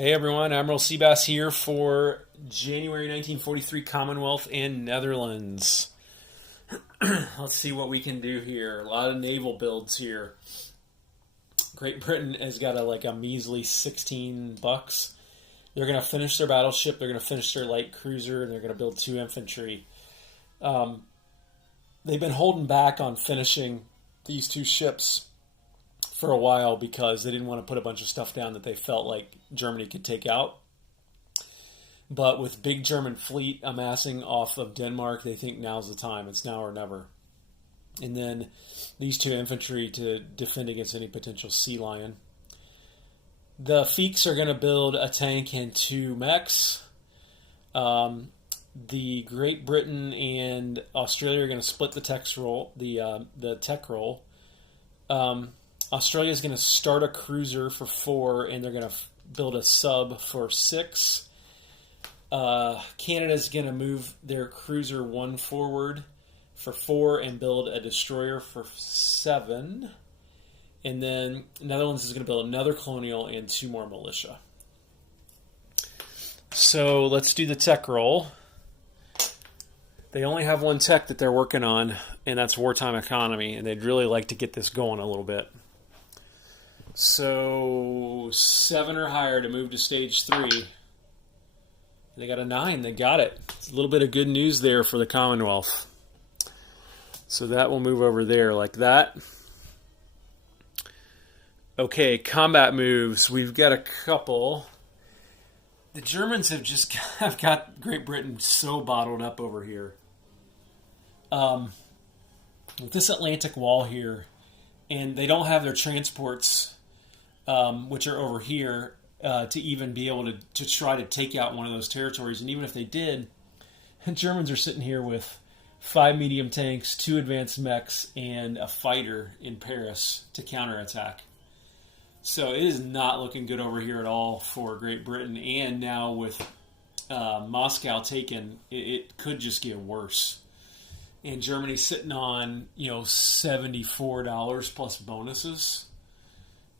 Hey everyone, Admiral Seabass here for January 1943 Commonwealth and Netherlands. Let's see what we can do here. A lot of naval builds here. Great Britain has got a measly $16. They're going to finish their battleship, they're going to finish their light cruiser, and they're going to build 2 infantry. They've been holding back on finishing these 2 ships for a while because they didn't want to put a bunch of stuff down that they felt like Germany could take out. But with big German fleet amassing off of Denmark, they think now's the time. It's now or never. And then these 2 infantry to defend against any potential sea lion. The Feeks are going to build a tank and 2 mechs. The Great Britain and Australia are going to split the tech role. The tech role. Australia is going to start a cruiser for 4, and they're going to build a sub for 6. Canada is going to move their cruiser 1 forward for 4 and build a destroyer for 7. And then Netherlands is going to build another colonial and 2 more militia. So let's do the tech roll. They only have 1 tech that they're working on, and that's wartime economy, and they'd really like to get this going a little bit. So 7 or higher to move to stage 3. They got a 9. They got it. It's a little bit of good news there for the Commonwealth. So that will move over there like that. Okay, combat moves. We've got a couple. The Germans have got Great Britain so bottled up over here. With this Atlantic wall here, and they don't have their transports, which are over here, to even be able to try to take out one of those territories. And even if they did, the Germans are sitting here with 5 medium tanks, 2 advanced mechs, and a fighter in Paris to counterattack. So it is not looking good over here at all for Great Britain. And now with Moscow taken, it could just get worse. And Germany's sitting on, $74 plus bonuses.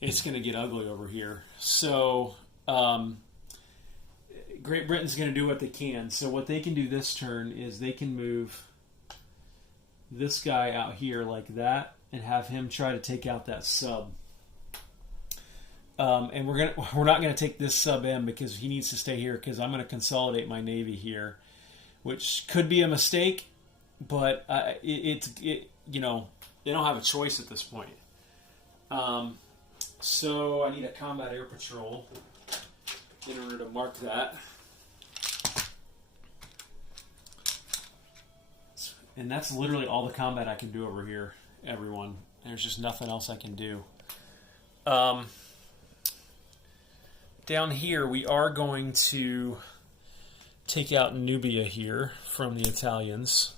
It's going to get ugly over here. So Great Britain's going to do what they can. So what they can do this turn is they can move this guy out here like that and have him try to take out that sub. And we're not going to take this sub in because he needs to stay here because I'm going to consolidate my navy here, which could be a mistake, but they don't have a choice at this point. So I need a combat air patrol in order to mark that. And that's literally all the combat I can do over here, everyone. There's just nothing else I can do. Down here, we are going to take out Nubia here from the Italians.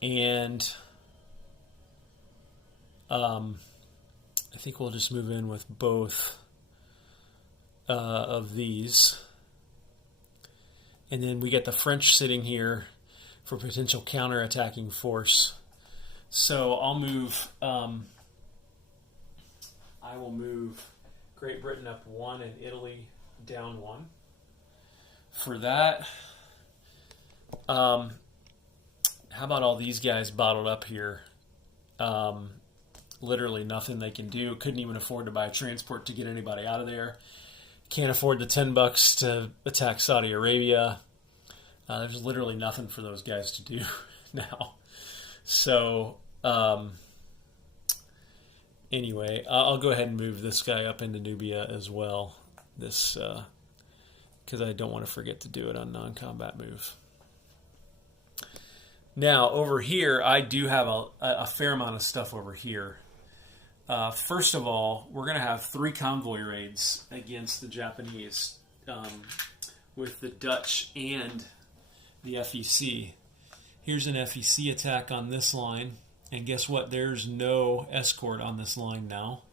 And I think we'll just move in with both of these. And then we get the French sitting here for potential counterattacking force. So I'll move... I will move Great Britain up 1 and Italy down 1. For that, how about all these guys bottled up here? Literally nothing they can do. Couldn't even afford to buy a transport to get anybody out of there. Can't afford the $10 to attack Saudi Arabia. There's literally nothing for those guys to do now. So... Anyway, I'll go ahead and move this guy up into Nubia as well. This, because I don't want to forget to do it on non-combat move. Now, over here, I do have a fair amount of stuff over here. First of all, we're going to have 3 convoy raids against the Japanese with the Dutch and the FEC. Here's an FEC attack on this line. And guess what? There's no escort on this line now.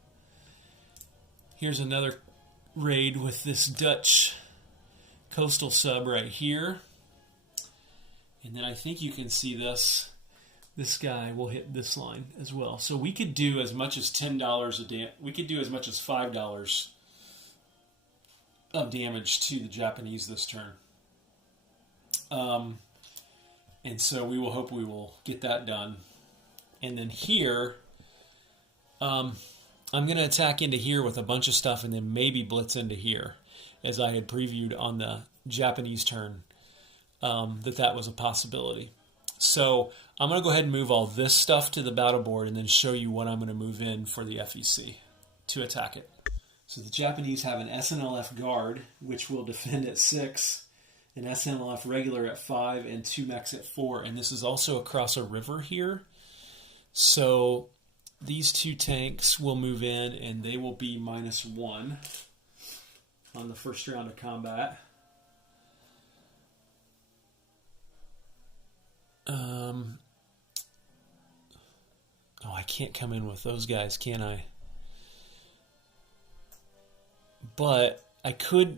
Here's another raid with this Dutch coastal sub right here. And then I think you can see this this guy will hit this line as well. So we could do as much as $10 a day. We could do as much as $5 of damage to the Japanese this turn. And so we will get that done. And then here, I'm going to attack into here with a bunch of stuff and then maybe blitz into here, as I had previewed on the Japanese turn, that was a possibility. So I'm going to go ahead and move all this stuff to the battle board and then show you what I'm going to move in for the FEC to attack it. So the Japanese have an SNLF guard, which will defend at 6, an SNLF regular at 5, and 2 mechs at 4. And this is also across a river here. So these 2 tanks will move in, and they will be -1 on the first round of combat. Oh, I can't come in with those guys, can I? But I could.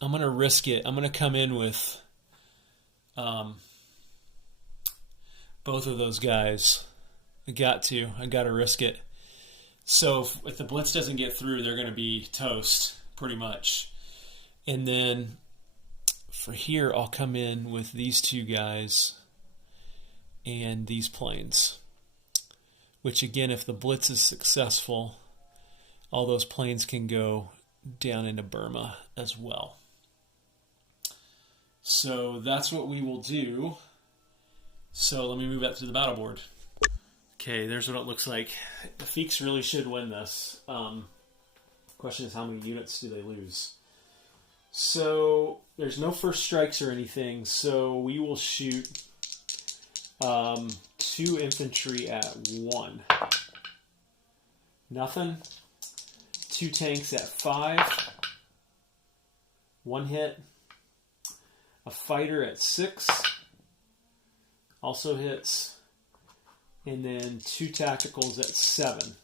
I'm going to risk it. I'm going to come in with both of those guys. I got to risk it. So if the blitz doesn't get through, they're going to be toast, pretty much. And then for here, I'll come in with these 2 guys and these planes. Which again, if the blitz is successful, all those planes can go down into Burma as well. So that's what we will do. So let me move up to the battle board. Okay, there's what it looks like. The Feeks really should win this. Question is, how many units do they lose? So there's no first strikes or anything, so we will shoot 2 infantry at 1. Nothing. 2 tanks at 5. 1 hit. A fighter at 6. Also hits. And then 2 tacticals at 7.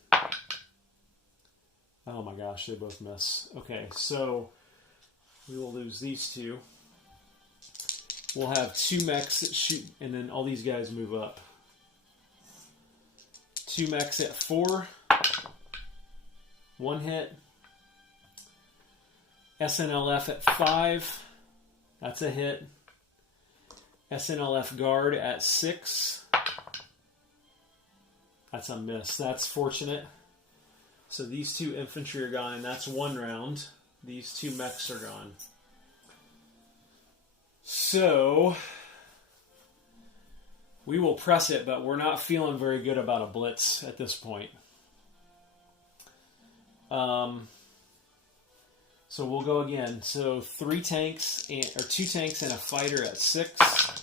Oh my gosh, they both miss. Okay, so we will lose these 2. We'll have 2 mechs that shoot, and then all these guys move up. 2 mechs at 4. 1 hit. SNLF at 5. That's a hit. SNLF guard at 6. That's a miss. That's fortunate. So these 2 infantry are gone, and that's 1 round. These 2 mechs are gone. So we will press it, but we're not feeling very good about a blitz at this point. So we'll go again. So 2 tanks and a fighter at 6.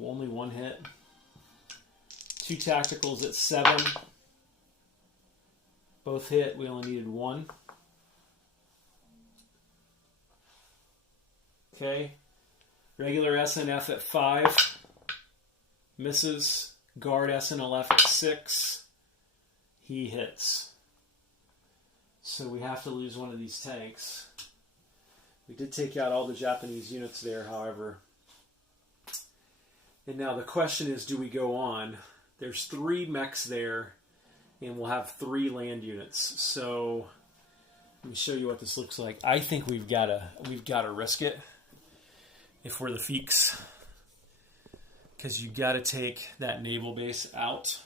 Only 1 hit. 2 tacticals at 7. Both hit. We only needed 1. Okay. Regular SNF at 5. Misses. Guard SNLF at 6. He hits. So we have to lose one of these tanks. We did take out all the Japanese units there, however. And now the question is, do we go on? There's 3 mechs there, and we'll have 3 land units. So let me show you what this looks like. I think we've got to risk it if we're the Feeks, because you've got to take that naval base out.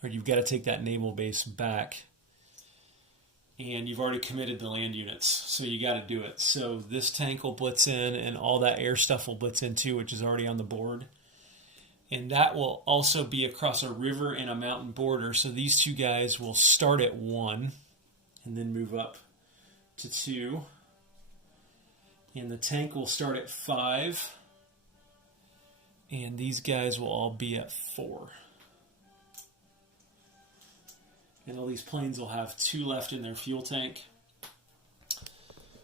Or you've got to take that naval base back, and you've already committed the land units, so you got to do it. So this tank will blitz in, and all that air stuff will blitz in too, which is already on the board. And that will also be across a river and a mountain border, so these 2 guys will start at 1 and then move up to 2. And the tank will start at 5, and these guys will all be at 4. And all these planes will have 2 left in their fuel tank.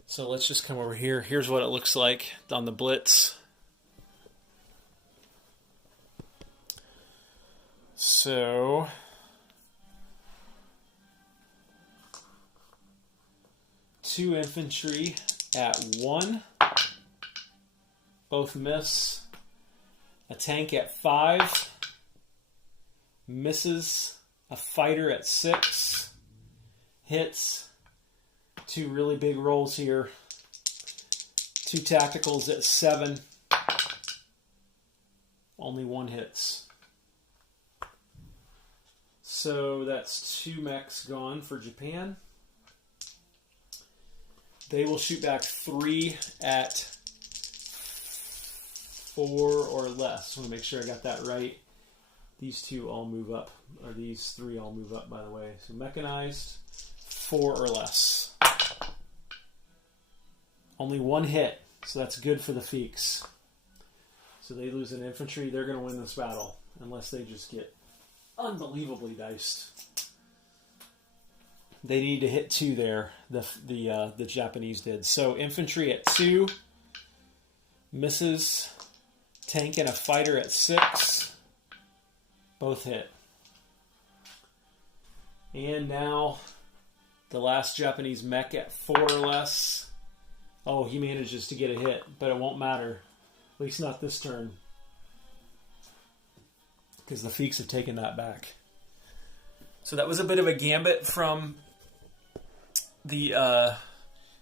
So let's just come over here. Here's what it looks like on the blitz. So two infantry at 1. Both miss. A tank at 5. Misses. A fighter at 6. Hits. 2 really big rolls here. 2 tacticals at 7. Only 1 hits. So that's 2 mechs gone for Japan. They will shoot back 3 at 4 or less. I want to make sure I got that right. These 2 all move up, or these 3 all move up, by the way. So mechanized, 4 or less. Only 1 hit, so that's good for the Feeks. So they lose an infantry. They're going to win this battle, unless they just get unbelievably diced. They need to hit 2 there. The Japanese did. So infantry at 2 misses. Tank and a fighter at 6 both hit. And now the last Japanese mech at 4 or less. Oh, he manages to get a hit, but it won't matter. At least not this turn, because the Feeks have taken that back. So that was a bit of a gambit from the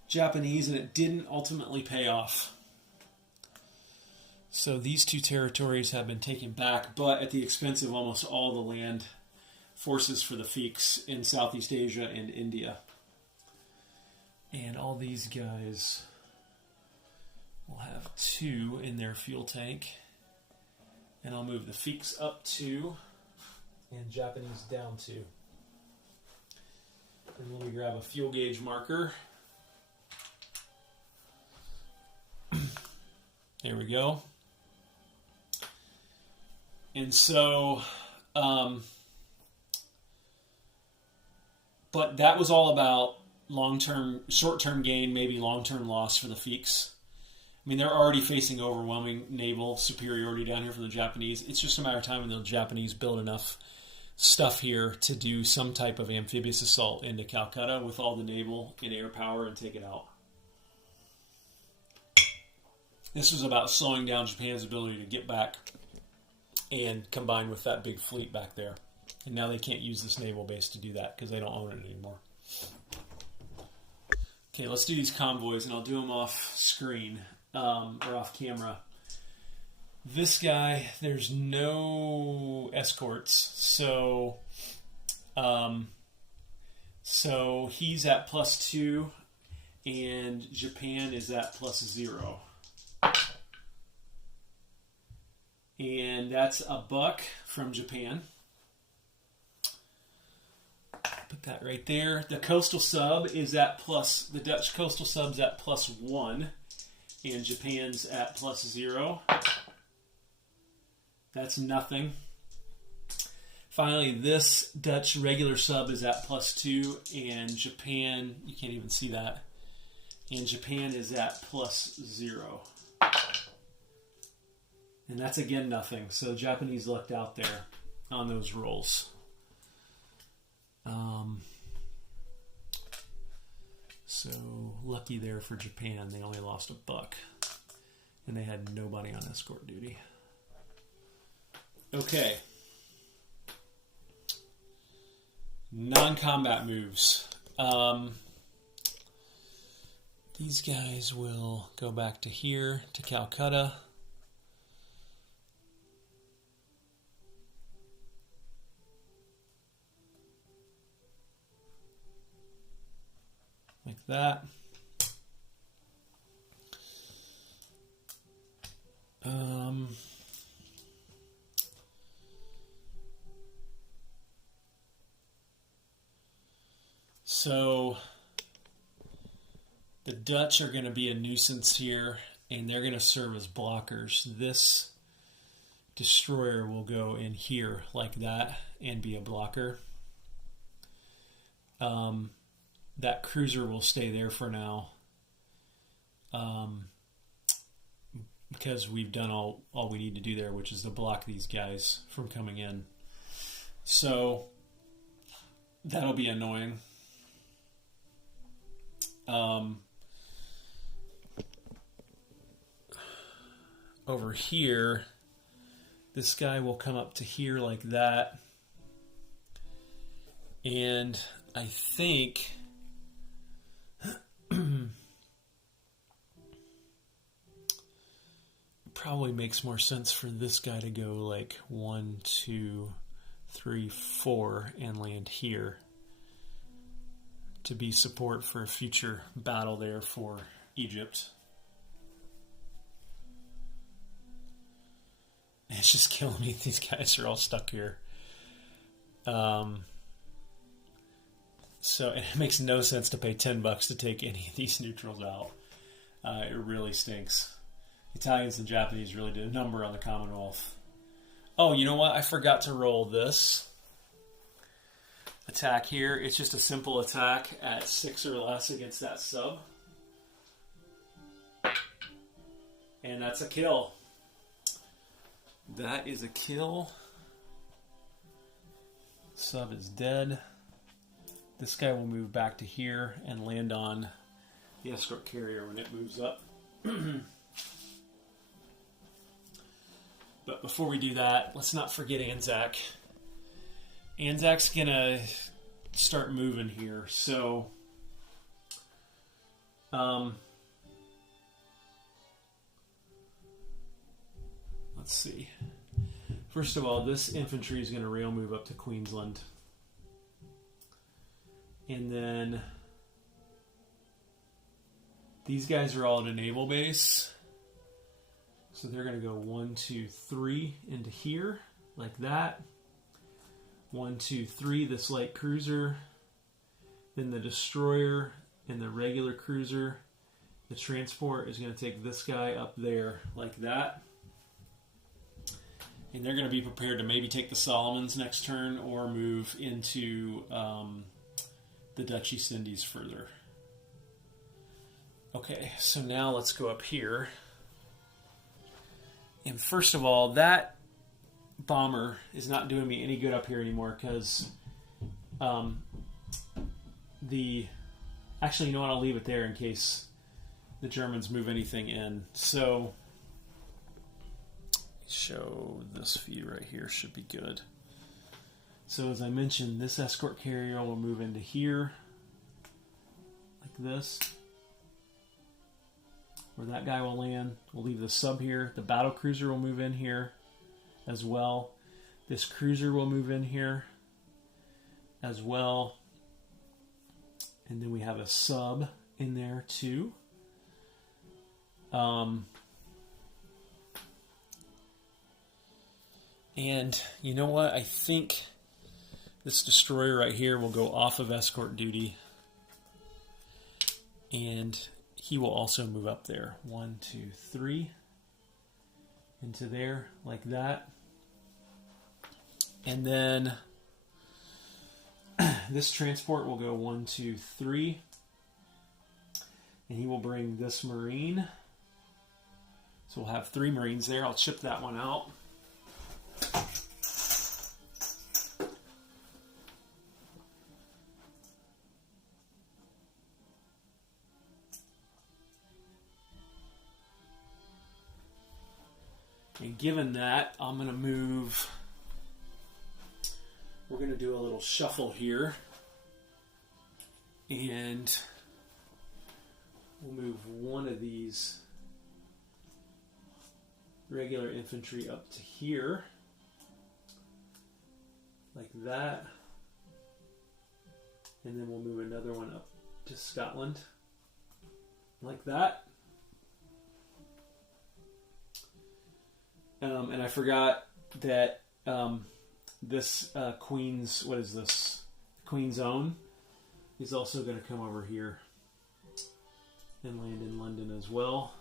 Japanese, and it didn't ultimately pay off. So these 2 territories have been taken back, but at the expense of almost all the land forces for the Feeks in Southeast Asia and India. And all these guys will have 2 in their fuel tank. And I'll move the Feeks up 2 and Japanese down 2. And let me grab a fuel gauge marker. There we go. And so, but that was all about short-term gain, maybe long-term loss for the Feeks. I mean, they're already facing overwhelming naval superiority down here from the Japanese. It's just a matter of time when the Japanese build enough stuff here to do some type of amphibious assault into Calcutta with all the naval and air power and take it out. This was about slowing down Japan's ability to get back and combine with that big fleet back there. And now they can't use this naval base to do that because they don't own it anymore. Okay, let's do these convoys, and I'll do them off screen or off camera. This guy, there's no escorts, so he's at +2, and Japan is at +0. And that's a buck from Japan. Put that right there. The coastal sub is at the Dutch coastal sub's at +1, and Japan's at +0. That's nothing. Finally, this Dutch regular sub is at +2, and Japan, you can't even see that, and Japan is at +0. And that's again nothing. So Japanese lucked out there on those rolls. So lucky there for Japan. They only lost a buck. And they had nobody on escort duty. Okay. Non-combat moves. These guys will go back to here, to Calcutta. Like that. So the Dutch are going to be a nuisance here, and they're going to serve as blockers. This destroyer will go in here like that and be a blocker. That cruiser will stay there for now, because we've done all we need to do there, which is to block these guys from coming in. So that'll be annoying. over here, this guy will come up to here like that. And I think probably makes more sense for this guy to go like 1, 2, 3, 4 and land here to be support for a future battle there for Egypt. It's just killing me. These guys are all stuck here. So it makes no sense to pay $10 to take any of these neutrals out. It really stinks. Italians and Japanese really did a number on the Commonwealth. Oh, you know what? I forgot to roll this attack here. It's just a simple attack at 6 or less against that sub. And that's a kill. That is a kill. Sub is dead. This guy will move back to here and land on the escort carrier when it moves up. But before we do that, let's not forget Anzac. Anzac's going to start moving here. So, let's see. First of all, this infantry is going to rail move up to Queensland. And then these guys are all at a naval base. So they're going to go 1, 2, 3 into here, like that. 1, 2, 3, this light cruiser. Then the destroyer and the regular cruiser. The transport is going to take this guy up there, like that. And they're going to be prepared to maybe take the Solomons next turn or move into the Dutch East Indies further. Okay, so now let's go up here. And first of all, that bomber is not doing me any good up here anymore because actually, you know what? I'll leave it there in case the Germans move anything in. So, show this view right here should be good. So as I mentioned, this escort carrier will move into here, like this. Where that guy will land. We'll leave the sub here. The battle cruiser will move in here as well. This cruiser will move in here as well. And then we have a sub in there too. And you know what? I think this destroyer right here will go off of escort duty. And he will also move up there. 1, 2, 3. Into there, like that. And then this transport will go 1, 2, 3. And he will bring this Marine. So we'll have 3 Marines there. I'll chip that one out. And given that, I'm going to move, we're going to do a little shuffle here. And we'll move one of these regular infantry up to here. Like that. And then we'll move another one up to Scotland. Like that. And I forgot that this Queen's, what is this? Queen's Own is also going to come over here and land in London as well.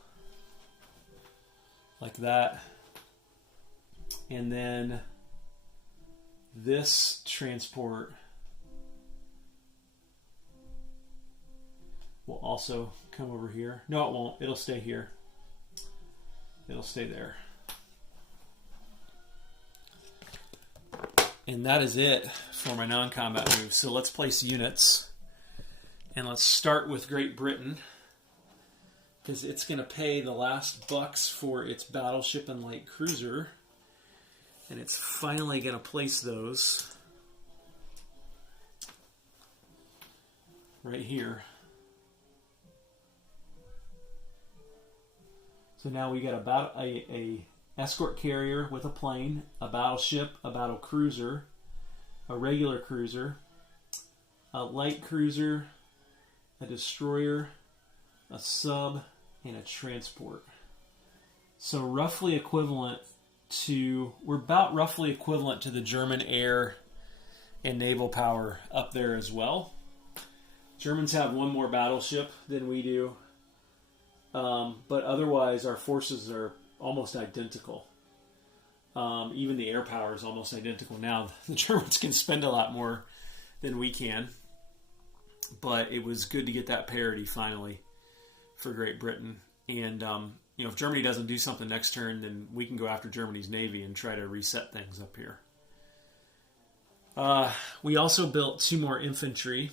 Like that. And then this transport will also come over here. No, it won't. It'll stay here. It'll stay there. And that is it for my non-combat moves. So let's place units. And let's start with Great Britain. because it's going to pay the last bucks for its battleship and light cruiser, and it's finally going to place those right here. So now we got about a escort carrier with a plane, a battleship, a battle cruiser, a regular cruiser, a light cruiser, a destroyer, a sub, and a transport. So roughly equivalent to, we're about roughly equivalent to the German air and naval power up there as well. Germans have one more battleship than we do, but otherwise our forces are almost identical. Even the air power is almost identical. Now, the Germans can spend a lot more than we can, but it was good to get that parity finally for Great Britain. And if Germany doesn't do something next turn, then we can go after Germany's navy and try to reset things up here. We also built 2 more infantry,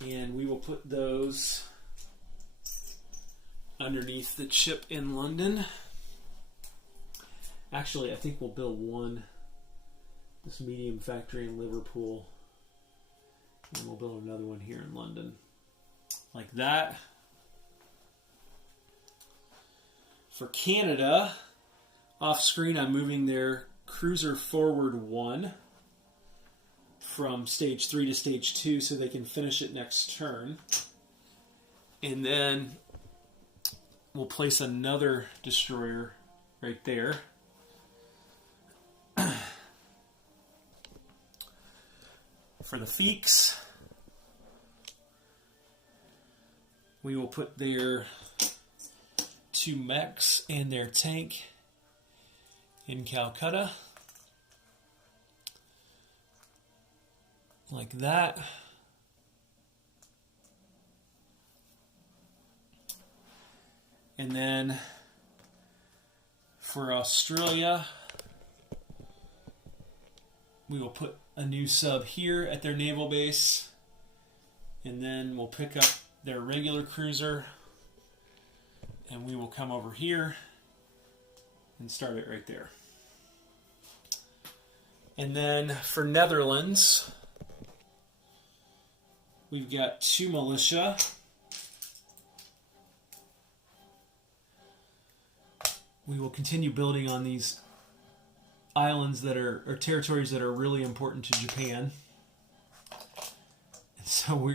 and we will put those underneath the ship in London. Actually, I think we'll build one, this medium factory in Liverpool, and we'll build another one here in London. Like that. For Canada, off screen I'm moving their cruiser forward 1 from stage 3 to stage 2 so they can finish it next turn. And then we'll place another destroyer right there. For the Feeks, we will put their 2 mechs and their tank in Calcutta. Like that. And then for Australia, we will put a new sub here at their naval base, and then we'll pick up their regular cruiser, and we will come over here and start it right there. And then for Netherlands, we've got 2 militia. We will continue building on these islands that are, or territories that are really important to Japan. And so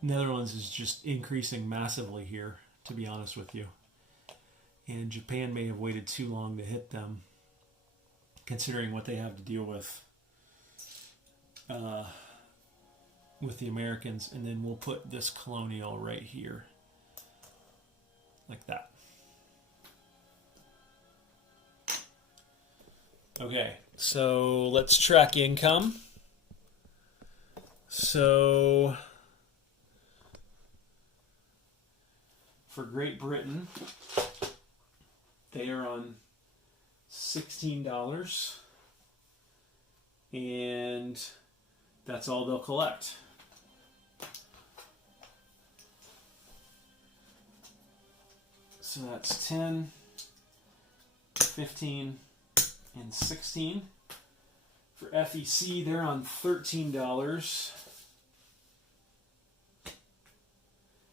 Netherlands is just increasing massively here, to be honest with you. And Japan may have waited too long to hit them, considering what they have to deal with the Americans. And then we'll put this colonial right here, like that. Okay, so let's track income. So for Great Britain, they are on $16, and that's all they'll collect. So that's 10, 15, and 16. For FEC, they're on $13.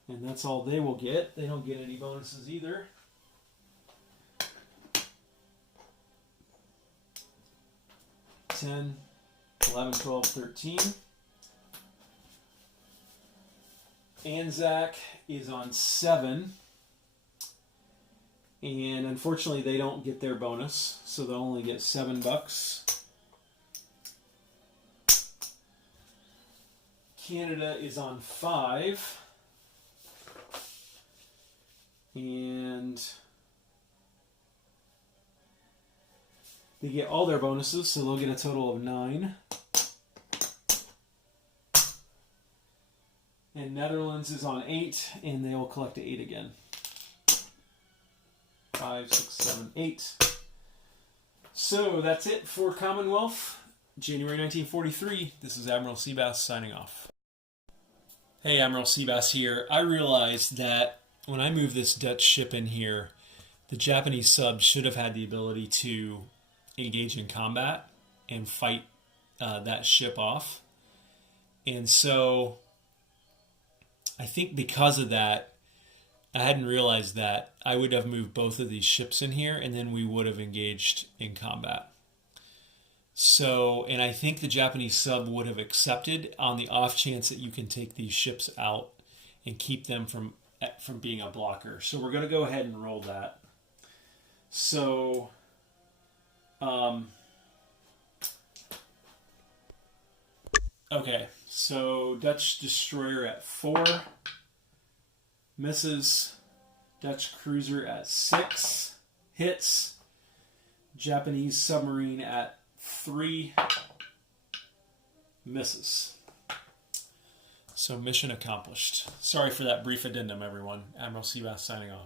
And that's all they will get. They don't get any bonuses either. $10, 11, 12, 13. Anzac is on 7. And unfortunately, they don't get their bonus, so they'll only get $7. Canada is on 5. And they get all their bonuses, so they'll get a total of 9. And Netherlands is on 8, and they will collect 8 again. 5, 6, 7, 8. So that's it for Commonwealth, January 1943. This is Admiral Seabass signing off. Hey, Admiral Seabass here. I realized that when I moved this Dutch ship in here, the Japanese sub should have had the ability to engage in combat and fight that ship off. And so I think because of that, I hadn't realized that I would have moved both of these ships in here and then we would have engaged in combat. So, and I think the Japanese sub would have accepted on the off chance that you can take these ships out and keep them from being a blocker. So we're going to go ahead and roll that. So, okay, so Dutch destroyer at 4, misses. Dutch cruiser at 6, hits. Japanese submarine at 3, misses. So mission accomplished. Sorry for that brief addendum, everyone. Admiral Seabass signing off.